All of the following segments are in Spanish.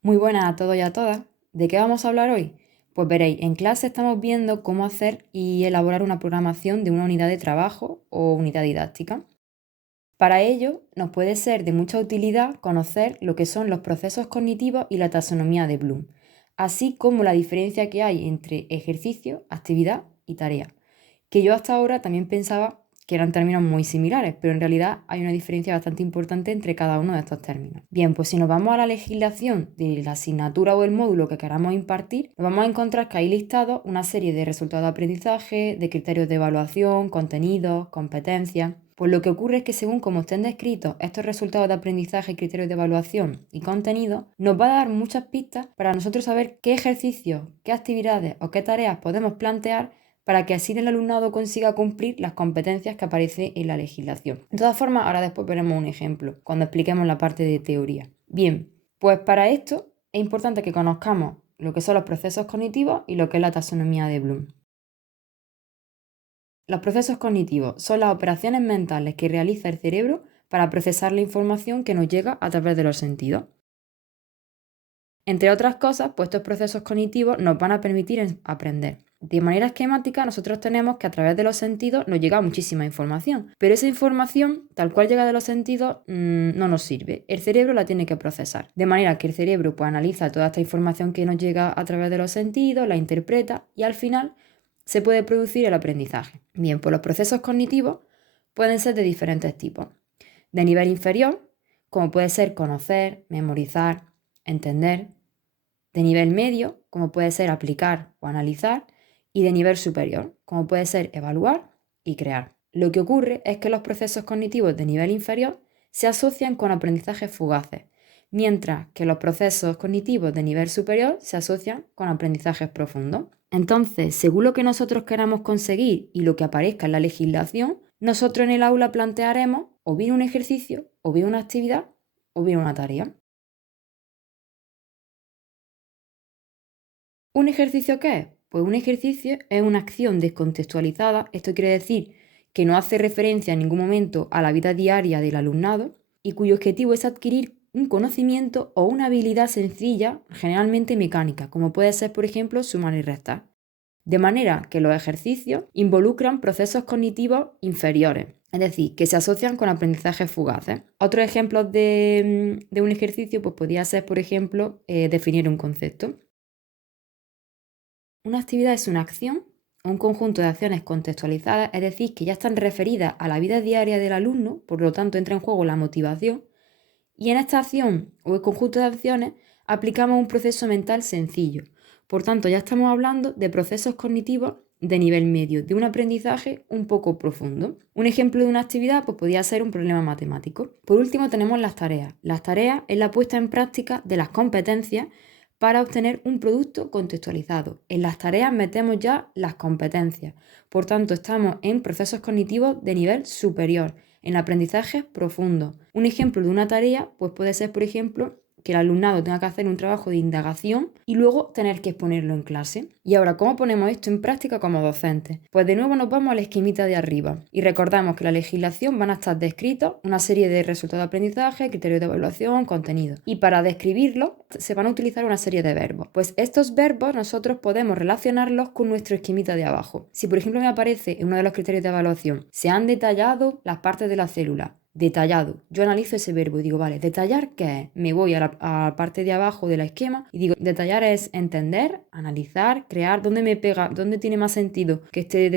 Muy buenas a todos y a todas. ¿De qué vamos a hablar hoy? Pues veréis, en clase estamos viendo cómo hacer y elaborar una programación de una unidad de trabajo o unidad didáctica. Para ello, nos puede ser de mucha utilidad conocer lo que son los procesos cognitivos y la taxonomía de Bloom, así como la diferencia que hay entre ejercicio, actividad y tarea, que yo hasta ahora también pensaba que eran términos muy similares, pero en realidad hay una diferencia bastante importante entre cada uno de estos términos. Bien, pues si nos vamos a la legislación de la asignatura o el módulo que queramos impartir, nos vamos a encontrar que hay listados una serie de resultados de aprendizaje, de criterios de evaluación, contenidos, competencias. Pues lo que ocurre es que según como estén descritos estos resultados de aprendizaje, criterios de evaluación y contenido, nos va a dar muchas pistas para nosotros saber qué ejercicios, qué actividades o qué tareas podemos plantear para que así el alumnado consiga cumplir las competencias que aparecen en la legislación. De todas formas, ahora después veremos un ejemplo cuando expliquemos la parte de teoría. Bien, pues para esto es importante que conozcamos lo que son los procesos cognitivos y lo que es la taxonomía de Bloom. Los procesos cognitivos son las operaciones mentales que realiza el cerebro para procesar la información que nos llega a través de los sentidos. Entre otras cosas, pues estos procesos cognitivos nos van a permitir aprender. De manera esquemática, nosotros tenemos que a través de los sentidos nos llega muchísima información, pero esa información, tal cual llega de los sentidos, no nos sirve. El cerebro la tiene que procesar. De manera que el cerebro pues, analiza toda esta información que nos llega a través de los sentidos, la interpreta y al final se puede producir el aprendizaje. Bien, pues los procesos cognitivos pueden ser de diferentes tipos. De nivel inferior, como puede ser conocer, memorizar, entender. De nivel medio, como puede ser aplicar o analizar, y de nivel superior, como puede ser evaluar y crear. Lo que ocurre es que los procesos cognitivos de nivel inferior se asocian con aprendizajes fugaces, mientras que los procesos cognitivos de nivel superior se asocian con aprendizajes profundos. Entonces, según lo que nosotros queramos conseguir y lo que aparezca en la legislación, nosotros en el aula plantearemos o bien un ejercicio, o bien una actividad, o bien una tarea. ¿Un ejercicio qué es? Pues un ejercicio es una acción descontextualizada, esto quiere decir que no hace referencia en ningún momento a la vida diaria del alumnado y cuyo objetivo es adquirir un conocimiento o una habilidad sencilla, generalmente mecánica, como puede ser, por ejemplo, sumar y restar. De manera que los ejercicios involucran procesos cognitivos inferiores, es decir, que se asocian con aprendizajes fugaces. Otros ejemplos de un ejercicio pues, podría ser, por ejemplo, definir un concepto. Una actividad es una acción o un conjunto de acciones contextualizadas, es decir, que ya están referidas a la vida diaria del alumno, por lo tanto entra en juego la motivación, y en esta acción o el conjunto de acciones aplicamos un proceso mental sencillo. Por tanto, ya estamos hablando de procesos cognitivos de nivel medio, de un aprendizaje un poco profundo. Un ejemplo de una actividad pues, podría ser un problema matemático. Por último, tenemos las tareas. Las tareas es la puesta en práctica de las competencias para obtener un producto contextualizado. En las tareas metemos ya las competencias. Por tanto, estamos en procesos cognitivos de nivel superior, en aprendizaje profundo. Un ejemplo de una tarea pues puede ser, por ejemplo, que el alumnado tenga que hacer un trabajo de indagación y luego tener que exponerlo en clase. Y ahora, ¿cómo ponemos esto en práctica como docentes? Pues de nuevo nos vamos a la esquemita de arriba y recordamos que en la legislación van a estar descritos una serie de resultados de aprendizaje, criterios de evaluación, contenido. Y para describirlo se van a utilizar una serie de verbos. Pues estos verbos nosotros podemos relacionarlos con nuestro esquemita de abajo. Si por ejemplo me aparece en uno de los criterios de evaluación, se han detallado las partes de la célula. Detallado. Yo analizo ese verbo y digo, vale, ¿detallar qué es? Me voy a la parte de abajo del esquema y digo, detallar es entender, analizar, crear. ¿Dónde me pega? ¿Dónde tiene más sentido que esté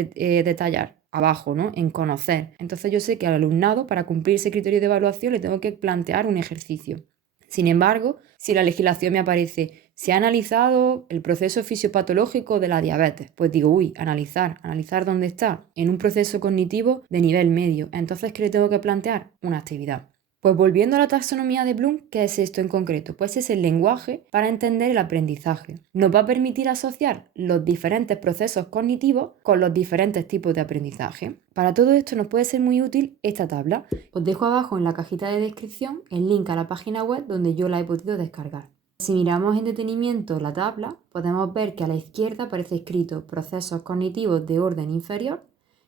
detallar? Abajo, ¿no? En conocer. Entonces yo sé que al alumnado, para cumplir ese criterio de evaluación, le tengo que plantear un ejercicio. Sin embargo, si la legislación me aparece, se ha analizado el proceso fisiopatológico de la diabetes, pues digo, analizar dónde está, en un proceso cognitivo de nivel medio. Entonces, ¿qué le tengo que plantear? Una actividad. Pues volviendo a la taxonomía de Bloom, ¿qué es esto en concreto? Pues es el lenguaje para entender el aprendizaje. Nos va a permitir asociar los diferentes procesos cognitivos con los diferentes tipos de aprendizaje. Para todo esto nos puede ser muy útil esta tabla. Os dejo abajo en la cajita de descripción el link a la página web donde yo la he podido descargar. Si miramos en detenimiento la tabla, podemos ver que a la izquierda aparece escrito procesos cognitivos de orden inferior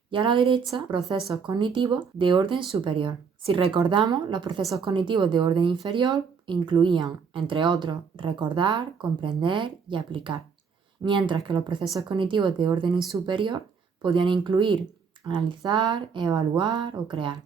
y a la derecha procesos cognitivos de orden superior. Si recordamos, los procesos cognitivos de orden inferior incluían, entre otros, recordar, comprender y aplicar, mientras que los procesos cognitivos de orden superior podían incluir analizar, evaluar o crear.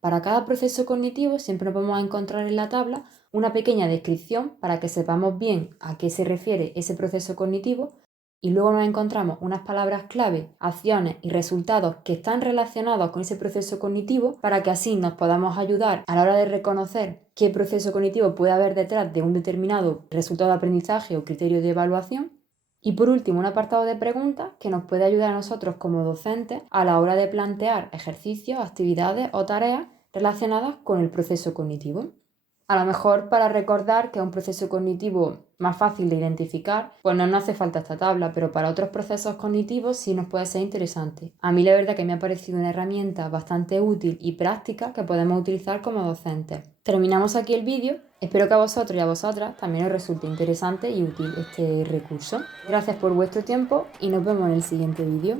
Para cada proceso cognitivo siempre vamos a encontrar en la tabla una pequeña descripción para que sepamos bien a qué se refiere ese proceso cognitivo, y luego nos encontramos unas palabras clave, acciones y resultados que están relacionados con ese proceso cognitivo para que así nos podamos ayudar a la hora de reconocer qué proceso cognitivo puede haber detrás de un determinado resultado de aprendizaje o criterio de evaluación. Y por último, un apartado de preguntas que nos puede ayudar a nosotros como docentes a la hora de plantear ejercicios, actividades o tareas relacionadas con el proceso cognitivo. A lo mejor para recordar que es un proceso cognitivo más fácil de identificar, pues no nos hace falta esta tabla, pero para otros procesos cognitivos sí nos puede ser interesante. A mí la verdad que me ha parecido una herramienta bastante útil y práctica que podemos utilizar como docentes. Terminamos aquí el vídeo. Espero que a vosotros y a vosotras también os resulte interesante y útil este recurso. Gracias por vuestro tiempo y nos vemos en el siguiente vídeo.